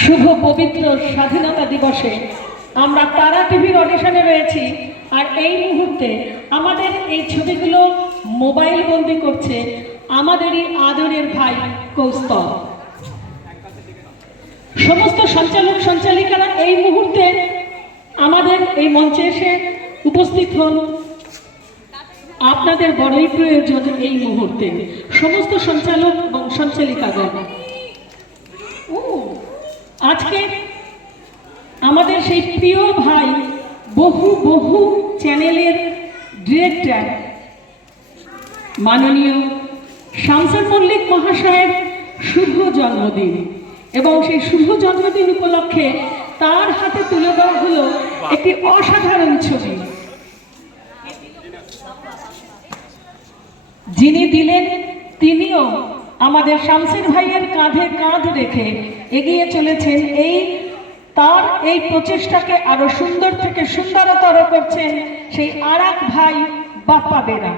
শুভ পবিত্র স্বাধীনতা দিবসে আমরা তারা টিভির অডিশনে রয়েছি। আর এই মুহূর্তে আমাদের এই ছবিগুলো মোবাইল বন্দি করছে আমাদেরই আদরের ভাই কৌস্তব। সমস্ত সঞ্চালক সঞ্চালিকারা এই মুহূর্তে আমাদের এই মঞ্চে এসে উপস্থিত হন। আপনাদের বড়ই প্রয়োজন এই মুহূর্তে সমস্ত সঞ্চালক এবং সঞ্চালিকাগণ। আজকে আমাদের সেই প্রিয় ভাই বহু বহু চ্যানেলের ডিরেক্টর মাননীয় শামসুল মল্লিক মহাশয়ের শুভ জন্মদিন, এবং সেই শুভ জন্মদিন উপলক্ষে তার হাতে তুলে দেওয়া হলো একটি অসাধারণ ছবি। যিনি দিলেন তিনিও আমাদের শামসুল ভাইয়ের কাঁধে কাঁধ রেখে এগিয়ে চলেছেন, তার এই প্রচেষ্টাকে আরো সুন্দর থেকে সুন্দরতর করছেন সেই আরেক ভাই বাপ্পা বেরা।